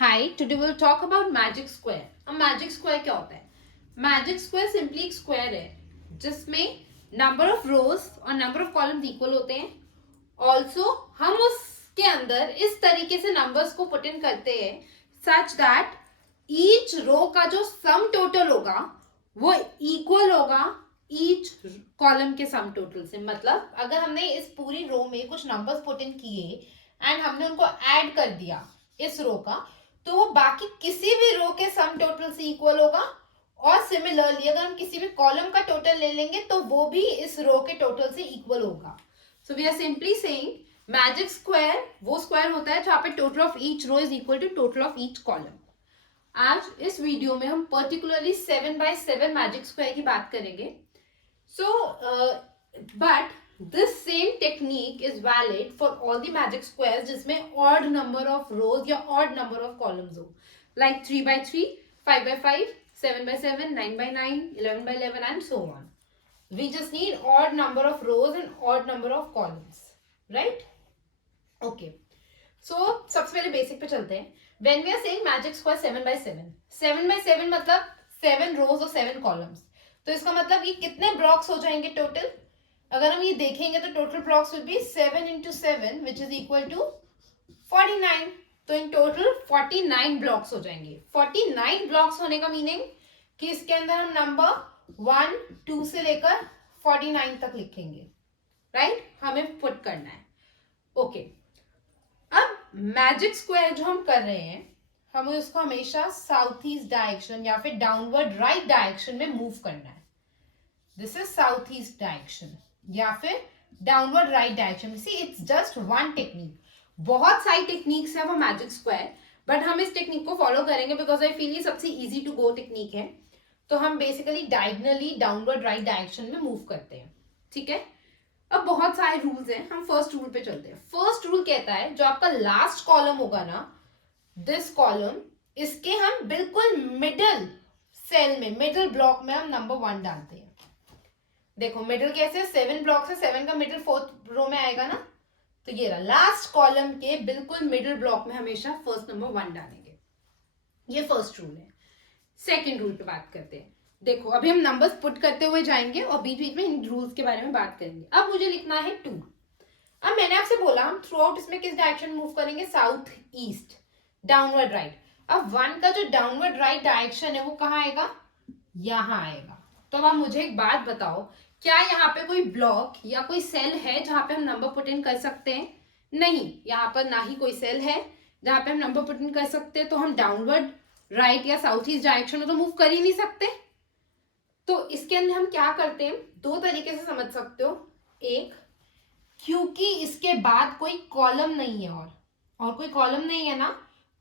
Hi, today we'll talk about magic square. अब magic square क्या होता है? मैजिक स्क्वायर सिंपली एक स्क्वायर है जिसमें नंबर ऑफ रोज और नंबर ऑफ कॉलम्स इक्वल होते हैं. ऑल्सो हम उसके अंदर इस तरीके से नंबर्स को पुट इन करते हैं सच दैट ईच रो का जो सम टोटल होगा वो इक्वल होगा ईच कॉलम के सम टोटल से. मतलब अगर हमने इस पूरी रो में कुछ नंबर्स पुट इन किए एंड हमने उनको ऐड कर दिया इस रो का, तो वो बाकी किसी भी रो के सम टोटल से इक्वल होगा. और सिमिलरली अगर हम किसी भी कॉलम का टोटल ले लेंगे तो वो भी इस रो के टोटल से इक्वल होगा. So we are simply saying magic square वो स्क्वायर होता है जहां पे total of each row is equal to total of each column. आज इस वीडियो में हम पर्टिकुलरली 7x7 मैजिक स्क्वायर की बात करेंगे. So but this same technique is valid for all the magic squares जिसमें odd number of rows या odd number of columns हो, like 3x3, 5x5, 7x7, 9x9, 11x11 and so on. We just need odd number of rows and odd number of columns, right? Okay. So सबसे पहले basic पे चलते हैं. When we are saying magic square 7x7, 7x7 मतलब 7 rows और 7 columns. तो इसका मतलब ये कितने ब्लॉक्स हो जाएंगे टोटल? अगर हम ये देखेंगे तो total blocks will be 7 into 7 which is equal to 49. तो इन टोटल 49 ब्लॉक्स हो जाएंगे. 49 ब्लॉक्स होने का मीनिंग कि इसके अंदर हम नंबर 1 2 से लेकर 49 तक लिखेंगे, राइट? हमें पुट करना है. ओके. अब मैजिक स्क्वायर जो हम कर रहे हैं हमें उसको हमेशा साउथ ईस्ट डायरेक्शन या फिर डाउनवर्ड राइट डायरेक्शन में मूव करना है. This is south east direction या फिर downward right direction. See it's just one technique. बहुत सारी टेक्निक्स है वो मैजिक स्क्वायर, बट हम इस टेक्निक को फॉलो करेंगे बिकॉज आई फील ये सबसे इजी टू गो टेक्निक है. तो हम basically diagonally downward right direction में मूव करते हैं, ठीक है? अब बहुत सारे रूल्स हैं. हम फर्स्ट रूल पे चलते हैं. फर्स्ट रूल कहता है जो आपका लास्ट कॉलम होगा ना, दिस कॉलम, इसके हम बिल्कुल मिडल सेल में मिडल ब्लॉक में हम नंबर 1 डालते हैं. देखो मिडिल कैसे, 7 ब्लॉक से 7 का मिडिल 4th रो में आएगा ना, तो ये रहा लास्ट कॉलम के बिल्कुल मिडिल ब्लॉक में हमेशा फर्स्ट नंबर 1 डालेंगे. ये फर्स्ट रूल है. सेकंड रूल पे बात करते हैं. देखो अभी हम नंबर्स पुट करते हुए जाएंगे और बीच बीच में इन रूल्स के बारे में बात करेंगे. अब मुझे लिखना है 2. अब मैंने आपसे बोला हम थ्रू आउट इसमें किस डायरेक्शन मूव करेंगे? South east, downward right. अब 1 का जो डाउनवर्ड राइट डायरेक्शन है वो कहाँ आएगा? यहां आएगा. तो अब मुझे एक बात बताओ, क्या यहाँ पे कोई ब्लॉक या कोई सेल है जहां पे हम नंबर पुट इन कर सकते हैं? नहीं, यहाँ पर ना ही कोई सेल है जहां पे हम नंबर पुट इन कर सकते हैं. तो हम डाउनवर्ड राइट या साउथ ईस्ट डायरेक्शन में तो मूव कर ही नहीं सकते. तो इसके अंदर हम क्या करते हैं, 2 तरीके से समझ सकते हो. एक, क्योंकि इसके बाद कोई कॉलम नहीं है और कोई कॉलम नहीं है ना,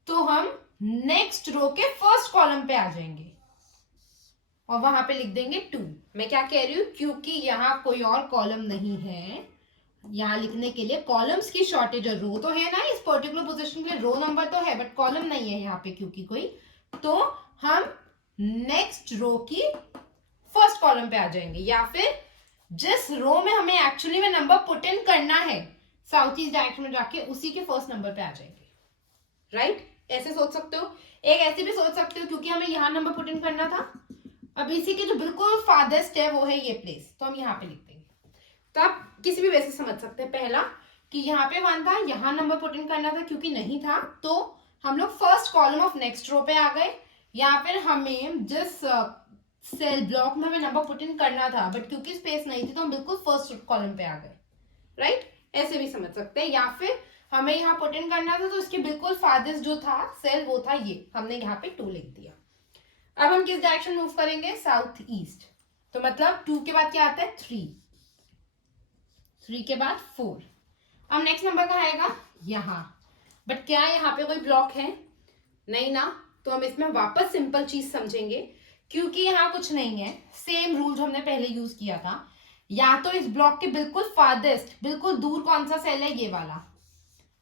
तो हम नेक्स्ट रो के फर्स्ट कॉलम पे आ जाएंगे और वहां पे लिख देंगे 2. मैं क्या कह रही हूं, क्योंकि यहाँ कोई और कॉलम नहीं है, यहाँ लिखने के लिए कॉलम्स की शॉर्टेज. और रो तो है ना इस पर्टिकुलर पोजीशन के लिए, रो नंबर तो है बट कॉलम नहीं है यहाँ पे क्योंकि कोई. तो हम नेक्स्ट रो की फर्स्ट कॉलम पे आ जाएंगे या फिर जिस रो में हमें एक्चुअली में नंबर पुट इन करना है साउथ ईस्ट डायरेक्शन में जाके उसी के फर्स्ट नंबर पे आ जाएंगे, राइट? ऐसे सोच सकते हो. एक ऐसे भी सोच सकते हो क्योंकि हमें यहाँ नंबर पुट इन करना था, अब इसी के जो बिल्कुल फादर्स्ट है वो है ये प्लेस, तो हम यहाँ पे लिख देंगे. तो आप किसी भी वैसे समझ सकते हैं. पहला कि यहाँ पे 1 था, यहाँ नंबर पुट इन करना था, क्योंकि नहीं था तो हम लोग first column of next row पे आ गए. या फिर हमें जिस सेल ब्लॉक में हमें नंबर पुट इन करना था बट क्योंकि स्पेस नहीं थी तो हम बिल्कुल फर्स्ट कॉलम पे आ गए, राइट? ऐसे भी समझ सकते हैं. या फिर हमें यहाँ पुट इन करना था तो उसके बिल्कुल फादर्स्ट जो था सेल वो था ये, हमने यहाँ पे 2 लिख दिया. अब हम किस डायरेक्शन मूव करेंगे? South east. तो मतलब 2 के बाद क्या आता है? 3. 3 के बाद 4. अब नेक्स्ट नंबर कहाँ आएगा? यहाँ. बट क्या यहाँ पे कोई ब्लॉक है? नहीं ना. तो हम इसमें वापस सिंपल चीज समझेंगे, क्योंकि यहाँ कुछ नहीं है. सेम रूल जो हमने पहले यूज किया था. या तो इस ब्लॉक के बिल्कुल फारदेस्ट, बिल्कुल दूर कौन सा सेल है? ये वाला.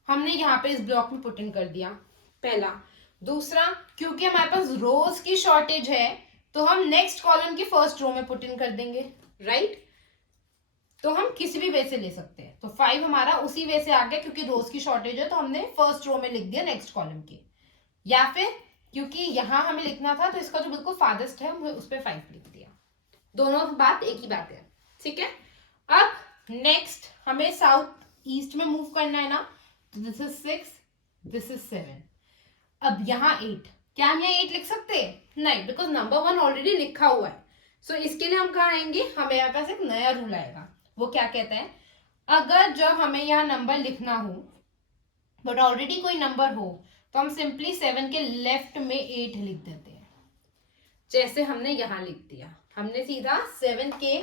हमने यहाँ पे इस ब्लॉक में पुट इन कर दिया, पहला. दूसरा, क्योंकि हमारे पास रोज की शॉर्टेज है तो हम नेक्स्ट कॉलम की फर्स्ट रो में पुट इन कर देंगे, राइट? तो हम किसी भी वे से ले सकते हैं. तो 5 हमारा उसी वे से आ गया क्योंकि रोज की शॉर्टेज है तो हमने फर्स्ट रो में लिख दिया नेक्स्ट कॉलम के. या फिर क्योंकि यहाँ हमें लिखना था तो इसका जो बिल्कुल फादर्स्ट है हमने उस पर 5 लिख दिया। दोनों बात एक ही बात है, ठीक है। अब नेक्स्ट हमें साउथ ईस्ट में मूव करना है ना, तो दिस इज 6, दिस इज 7। अब यहाँ 8, क्या हम यहाँ 8 लिख सकते हैं? नहीं, बिकॉज नंबर 1 ऑलरेडी लिखा हुआ है। सो इसके लिए हम कहाँ आएंगे, हमें यहाँ पास एक नया रूल आएगा। वो क्या कहता है, अगर जब हमें यहाँ नंबर लिखना हो बट ऑलरेडी कोई नंबर हो तो हम सिंपली 7 के लेफ्ट में 8 लिख देते हैं। जैसे हमने यहाँ लिख दिया, हमने सीधा 7 के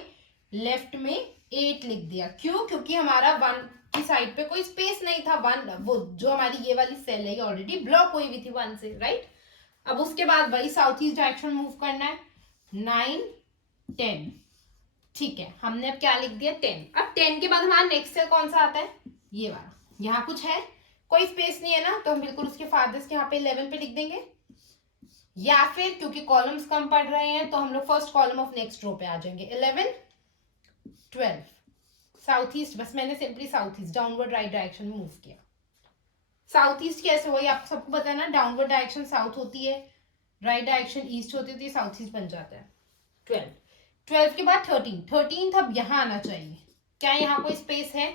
लेफ्ट में 8 लिख दिया। क्यों? क्योंकि हमारा 1 की साइड पे कोई स्पेस नहीं था। 1 वो जो हमारी ये वाली सेल है ऑलरेडी ब्लॉक हुई हुई थी 1 से, राइट। अब उसके बाद वही साउथ ईस्ट डायरेक्शन मूव करना है, 9 10, ठीक है। हमने अब क्या लिख दिया, 10। अब 10 के बाद हमारा नेक्स्ट सेल कौन सा आता है, ये वाला। यहाँ कुछ है, कोई स्पेस नहीं है ना, तो हम बिल्कुल उसके फादर्स यहाँ पे 11 पे लिख देंगे। या फिर क्योंकि कॉलम्स कम पड़ रहे हैं तो हम लोग first column of next row पे आ जाएंगे, 11 12 साउथ ईस्ट। बस मैंने simply south east downward right direction में मूव किया। साउथ ईस्ट कैसे हुआ, आपको सबको पता है ना, डाउनवर्ड डायरेक्शन साउथ होती है, राइट डायरेक्शन ईस्ट होती है, साउथ ईस्ट बन जाता है। 12 के बाद 13 अब यहाँ आना चाहिए। क्या यहाँ कोई स्पेस है?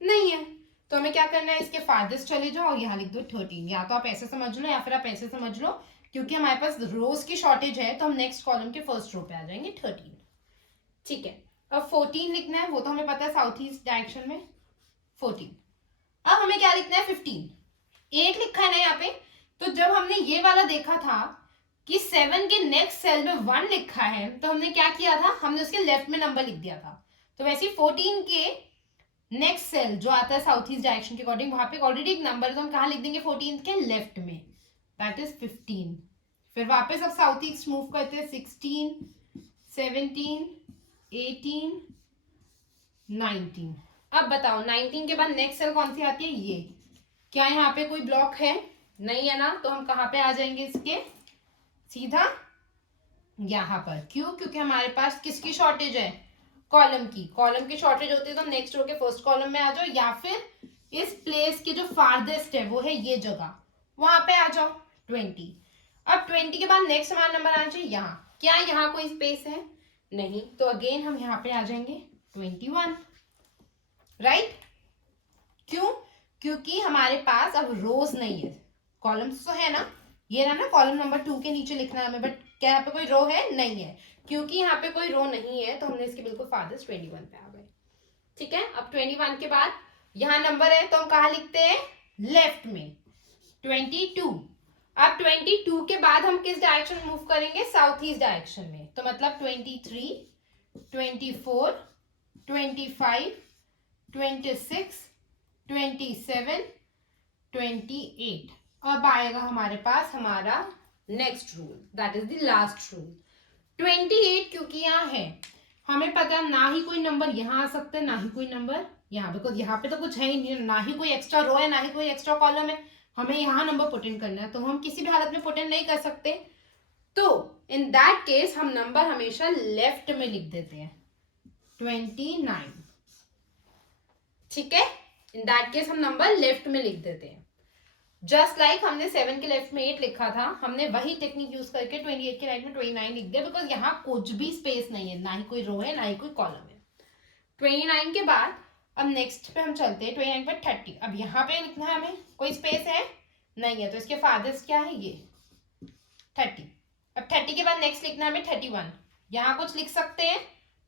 नहीं है, तो हमें क्या करना है, इसके फादर्स चले जाओ और यहाँ लिख दो 13। या तो आप ऐसे समझ लो या फिर आप ऐसे समझ लो, क्योंकि हमारे पास रोज की शॉर्टेज है तो हम नेक्स्ट कॉलम के फर्स्ट रो पे आ जाएंगे 13, ठीक है। अब 14 लिखना है, वो तो हमें पता है साउथ ईस्ट डायरेक्शन में 14। अब हमें क्या लिखना है, 15। 8 लिखा है ना यहाँ पे, तो जब हमने ये वाला देखा था कि 7 के नेक्स्ट सेल में 1 लिखा है तो हमने क्या किया था, हमने उसके लेफ्ट में नंबर लिख दिया था। तो वैसे 14 के नेक्स्ट सेल जो आता है साउथ ईस्ट डायरेक्शन के अकॉर्डिंग, वहां पे ऑलरेडी एक नंबर है तो हम कहाँ लिख देंगे, 14 के लेफ्ट में, दैट इज 15। फिर वापस अब साउथ ईस्ट मूव करते हैं, 16 17 18 19। अब बताओ 19 के बाद नेक्स्ट सेल कौन सी आती है, ये। क्या यहाँ पे कोई ब्लॉक है? नहीं है ना, तो हम कहाँ पे आ जाएंगे, इसके सीधा यहाँ पर। क्यों? क्योंकि हमारे पास किसकी शॉर्टेज है, कॉलम की। कॉलम की शॉर्टेज होती है तो नेक्स्ट रो के फर्स्ट कॉलम में आ जाओ, या फिर इस प्लेस के जो फारदेस्ट है वो है ये जगह, वहां पे आ जाओ 20। अब 20 के बाद नेक्स्ट हमारा नंबर आना चाहिए यहाँ। क्या यहाँ कोई स्पेस है? नहीं, तो अगेन हम यहाँ पे आ जाएंगे 21, राइट। क्यों? क्योंकि हमारे पास अब रोज नहीं है, कॉलम्स तो है ना, ये रहा ना कॉलम नंबर 2 के नीचे लिखना है हमें, बट क्या यहाँ पे कोई रो है? नहीं है। क्योंकि यहाँ पे कोई रो नहीं है तो हमने इसके बिल्कुल फादर्स 21 पे आ गए, ठीक है। अब 21 के बाद यहाँ नंबर है तो हम कहाँ लिखते हैं, लेफ्ट में 22। अब 22 के बाद हम किस डायरेक्शन में मूव करेंगे, साउथ ईस्ट डायरेक्शन में। तो मतलब 23 24 25 26 27 28। अब आएगा हमारे पास हमारा next rule, that is the last rule. 28 क्योंकि यहाँ है, हमें पता है ना ही कोई नंबर यहाँ आ सकता है ना ही कोई नंबर यहाँ, बिकॉज यहाँ पे तो कुछ है ही नहीं, ना ही कोई एक्स्ट्रा रो है ना ही कोई एक्स्ट्रा कॉलम है। हमें यहाँ नंबर पुट इन करना है तो हम किसी भी हालत में पुट इन नहीं कर सकते। तो इन दैट केस हम नंबर हमेशा लेफ्ट में लिख देते हैं, 29, ठीक है। इन दैट केस हम नंबर लेफ्ट में लिख देते हैं। जस्ट लाइक हमने 7 के लेफ्ट में 8 लिखा था, हमने वही टेक्निक यूज करके 28 के राइट में 29 लिख दिया, बिकॉज यहाँ कुछ भी स्पेस नहीं है, ना ही कोई रो है ना ही कोई कॉलम है। 29 के बाद अब नेक्स्ट पे हम चलते हैं, 29 पे 30। अब यहाँ पे लिखना है हमें, कोई स्पेस है? नहीं है, तो इसके फादर्स क्या है, ये 30। अब 30 के बाद नेक्स्ट लिखना है हमें 31। यहाँ कुछ लिख सकते हैं?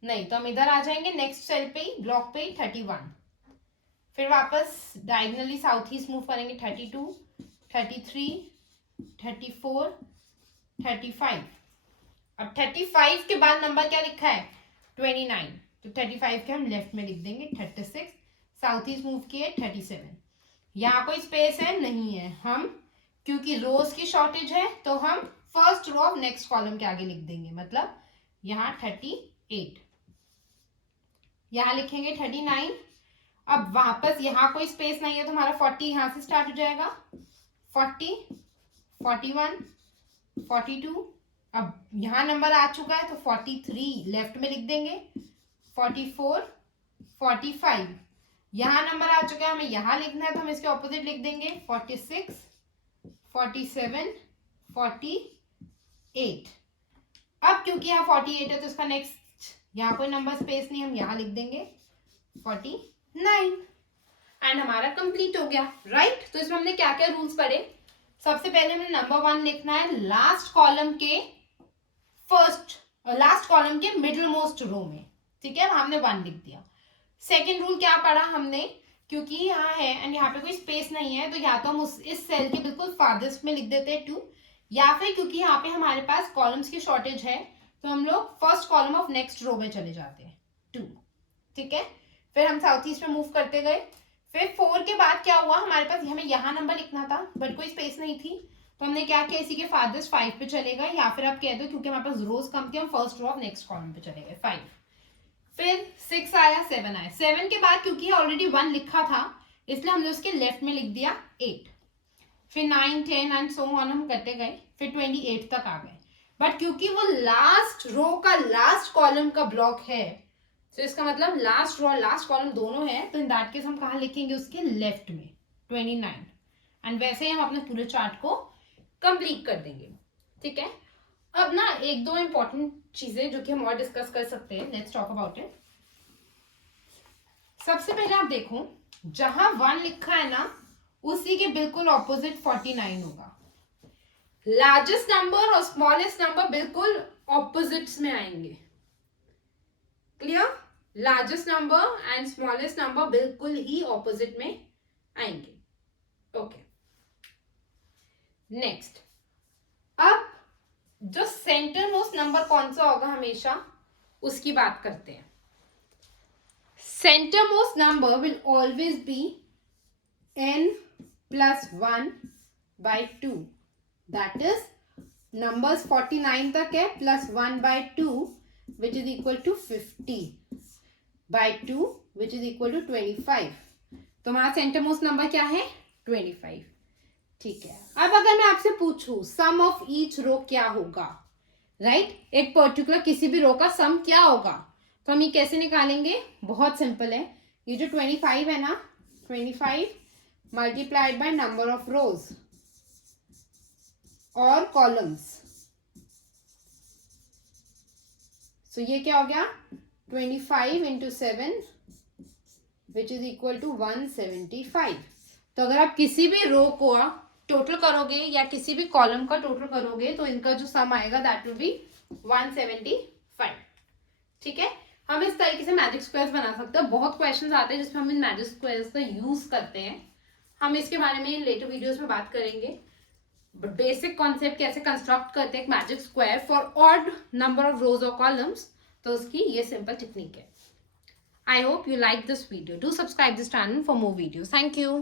नहीं, तो हम इधर आ जाएंगे नेक्स्ट सेल पे ही, ब्लॉक पे ही, 31। फिर वापस डायगनली साउथ ईस्ट मूव करेंगे, 32 33 34 35। अब 35 के बाद नंबर क्या लिखा है, 29, तो 35 के हम लेफ्ट में लिख देंगे 36। साउथ ईस्ट मूव किए 37। यहाँ कोई स्पेस है? नहीं है। हम क्योंकि रोज की शॉर्टेज है तो हम first row of next column के आगे लिख देंगे, मतलब यहाँ 38, यहाँ लिखेंगे 39। अब वापस यहाँ कोई स्पेस नहीं है तो हमारा 40 यहाँ से स्टार्ट हो जाएगा, 40 41 42। अब यहाँ नंबर आ चुका है तो 43 लेफ्ट में लिख देंगे, 44 45। यहाँ नंबर आ चुका है, हमें यहाँ लिखना है तो हम इसके ऑपोजिट लिख देंगे, 46 47, 48। अब क्योंकि यहाँ 48 है तो इसका नेक्स्ट यहाँ कोई नंबर स्पेस नहीं, हम यहाँ लिख देंगे 49 एंड हमारा कंप्लीट हो गया, राइट। तो इसमें हमने क्या क्या रूल्स पढ़े। सबसे पहले हमने नंबर 1 लिखना है लास्ट कॉलम के मिडिल मोस्ट रो में, ठीक है, हमने 1 लिख दिया। सेकेंड रूल क्या पढ़ा हमने, क्योंकि यहाँ है एंड यहाँ पे कोई स्पेस नहीं है तो या तो हम इस सेल के बिल्कुल फादर्स्ट में लिख देते हैं 2, या फिर क्योंकि यहाँ पे हमारे पास कॉलम्स की शॉर्टेज है तो हम लोग first column of next row में चले जाते हैं 2, ठीक है। फिर हम साउथ ईस्ट में मूव करते गए। फिर 4 के बाद क्या हुआ, हमारे पास हमें यहाँ नंबर लिखना था बट कोई स्पेस नहीं थी तो हमने क्या किया, इसी के फादर्स 5 पे चले गए, या फिर आप कह दो क्योंकि हमारे पास रोज कम थी हम first row of next column पे चले गए 5। फिर 6 आया, 7 आया। 7 के बाद क्योंकि ऑलरेडी 1 लिखा था इसलिए हमने उसके लेफ्ट में लिख दिया 8। फिर 9, 10 एंड सो ऑन हम करते गए, फिर 28 तक आ गए। बट क्योंकि वो लास्ट रो का लास्ट कॉलम का ब्लॉक है तो इसका मतलब लास्ट रो और लास्ट कॉलम दोनों है, तो इन दैट केस हम कहाँ लिखेंगे, उसके लेफ्ट में 29 एंड वैसे ही हम अपने पूरे चार्ट को कंप्लीट कर देंगे, ठीक है। अब ना एक दो इंपॉर्टेंट चीजें जो कि हम और डिस्कस कर सकते हैं, लेट्स टॉक अबाउट इट। सबसे पहले आप देखो जहां 1 लिखा है ना उसी के बिल्कुल ऑपोजिट 49 होगा। लार्जेस्ट नंबर और स्मॉलेस्ट नंबर बिल्कुल ऑपोजिट्स में आएंगे, clear. Largest number and smallest number बिल्कुल ही ऑपोजिट में आएंगे, ओके। नेक्स्ट, अब जो सेंटर मोस्ट नंबर कौन सा होगा हमेशा उसकी बात करते हैं। Centre most number will always be n plus 1 by 2, that is numbers 49 तक है plus 1 by 2 which is equal to 50 by 2 which is equal to 25। तो हमारा सेंटर मोस्ट नंबर क्या है 25, ठीक है। अब अगर मैं आपसे पूछूं सम ऑफ ईच रो क्या होगा, राइट, एक पर्टिकुलर किसी भी रो का सम क्या होगा, तो हम ये कैसे निकालेंगे, बहुत सिंपल है। ये जो 25 है ना, 25 multiplied by number of rows और कॉलम्स, सो ये क्या हो गया 25 into 7 which is equal to 175। तो अगर आप किसी भी रो को टोटल करोगे या किसी भी कॉलम का टोटल करोगे तो इनका जो सम आएगा दैट विल बी 175, ठीक है। हम इस तरीके से मैजिक स्क्वायर्स बना सकते हैं। बहुत क्वेश्चंस आते हैं जिसमें हम इन मैजिक स्क्वायर्स का यूज करते हैं, हम इसके बारे में लेटर वीडियोस में बात करेंगे। बेसिक कॉन्सेप्ट कैसे कंस्ट्रक्ट करते हैं एक magic square for odd number of rows और कॉलम्स, तो उसकी ये सिंपल टेक्निक है। I hope you like this video, do subscribe this channel for more videos. Thank you.